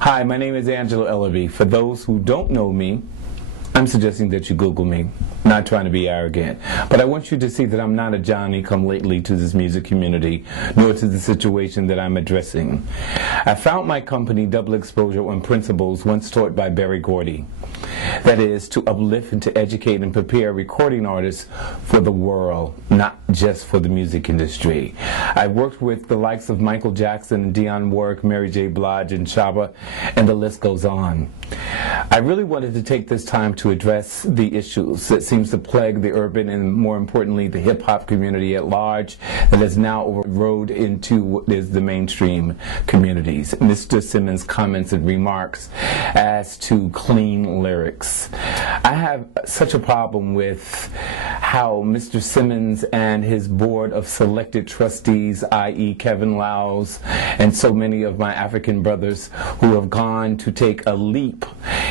Hi, my name is Angelo Ellerbee. For those who don't know me, I'm suggesting that you Google me. Not trying to be arrogant, but I want you to see that I'm not a Johnny-come-lately to this music community, nor to the situation that I'm addressing. I found my company, Double Exposure, on principles once taught by Berry Gordy. That is, to uplift and to educate and prepare recording artists for the world, not just for the music industry. I've worked with the likes of Michael Jackson and Dionne Warwick, Mary J. Blige, and Shabba, and the list goes on. I really wanted to take this time to address the issues that seems to plague the urban and, more importantly, the hip-hop community at large that has now overrode into what is the mainstream communities. Mr. Simmons' comments and remarks as to clean lyrics. I have such a problem with how Mr. Simmons and his board of selected trustees, i.e. Kevin Lowes, and so many of my African brothers who have gone to take a leap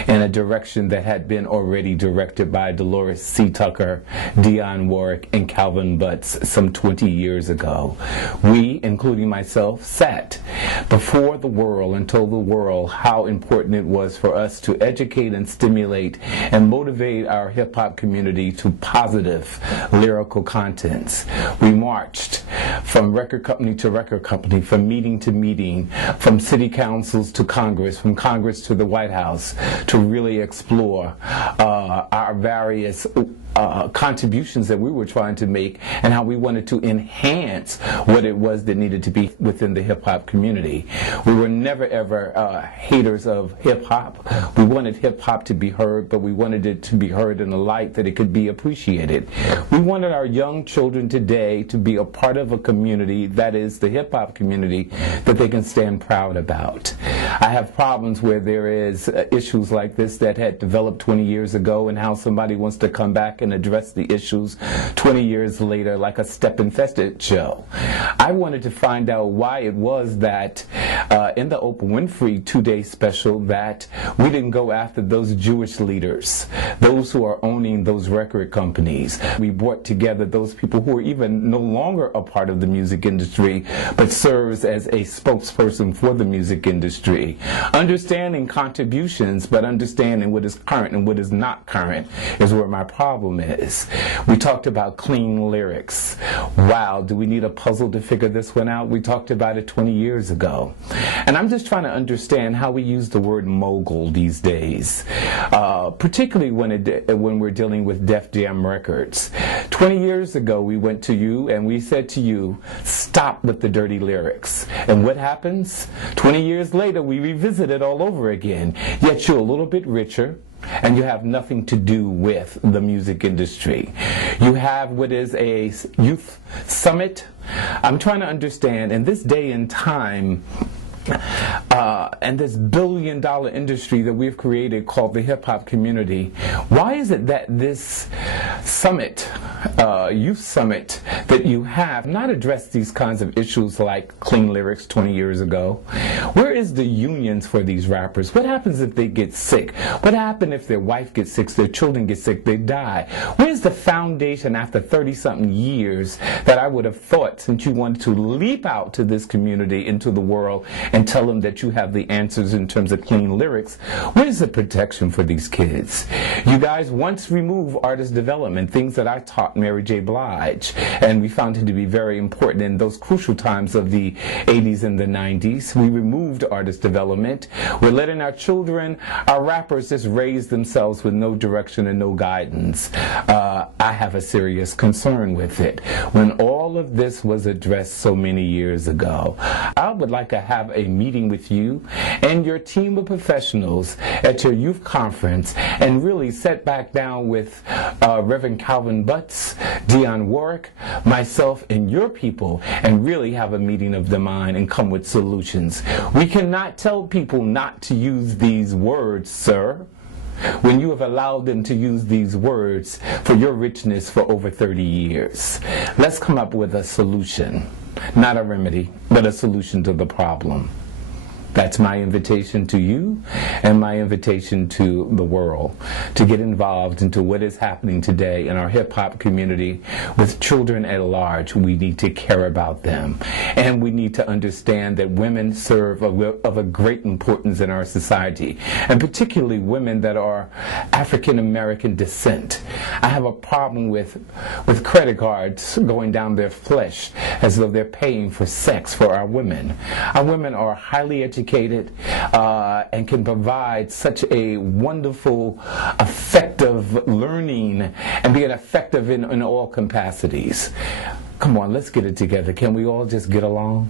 in a direction that had been already directed by Dolores C. Tucker, Dionne Warwick, and Calvin Butts some 20 years ago. We, including myself, sat before the world and told the world how important it was for us to educate and stimulate and motivate our hip-hop community to positive lyrical contents. We marched from record company to record company, from meeting to meeting, from city councils to Congress, from Congress to the White House, to really explore our various contributions that we were trying to make and how we wanted to enhance what it was that needed to be within the hip-hop community. We were never ever haters of hip-hop. We wanted hip-hop to be heard, but we wanted it to be heard in a light that it could be appreciated. We wanted our young children today to be a part of a community, that is the hip-hop community, that they can stand proud about. I have problems where there is issues like this that had developed 20 years ago and how somebody wants to come back and address the issues 20 years later like a step-infested show. I wanted to find out why it was that in the Oprah Winfrey 2-day special that we didn't go after those Jewish leaders, those who are owning those record companies. We brought together those people who are even no longer a part of the music industry but serves as a spokesperson for the music industry. Understanding contributions but understanding what is current and what is not current is where my problem is. We talked about clean lyrics. Wow, do we need a puzzle to figure this one out? We talked about it 20 years ago. And I'm just trying to understand how we use the word mogul these days, particularly when we're dealing with Def Jam Records. 20 years ago, we went to you and we said to you, stop with the dirty lyrics. And what happens? 20 years later, we revisit it all over again. Yet you're a little bit richer, and you have nothing to do with the music industry. You have what is a youth summit. I'm trying to understand, in this day and time, and this billion-dollar industry that we've created called the hip-hop community, why is it that this summit, youth summit that you have, not addressed these kinds of issues like clean lyrics 20 years ago? Where is the unions for these rappers? What happens if they get sick? What happens if their wife gets sick, their children get sick, they die? Where's the foundation after 30-something years that I would have thought, since you wanted to leap out to this community, into the world, and tell them that you have the answers in terms of clean lyrics? Where's the protection for these kids? You guys once removed artist development, things that I taught Mary J. Blige, and we found it to be very important in those crucial times of the 80s and the 90s. We removed artist development. We're letting our children, our rappers, just raise themselves with no direction and no guidance. I have a serious concern with it. When all of this was addressed so many years ago, I would like to have a meeting with you and your team of professionals at your youth conference and really sit back down with Reverend Calvin Butts, Dionne Warwick, myself, and your people, and really have a meeting of the mind and come with solutions. We cannot tell people not to use these words, sir, when you have allowed them to use these words for your richness for over 30 years. Let's come up with a solution. Not a remedy, but a solution to the problem. That's my invitation to you and my invitation to the world to get involved into what is happening today in our hip-hop community with children at large. We need to care about them, and we need to understand that women serve of a great importance in our society, and particularly women that are African American descent. I have a problem with credit cards going down their flesh as though they're paying for sex for our women. Our women are highly educated and can provide such a wonderful, effective learning and being effective in all capacities. Come on, let's get it together. Can we all just get along?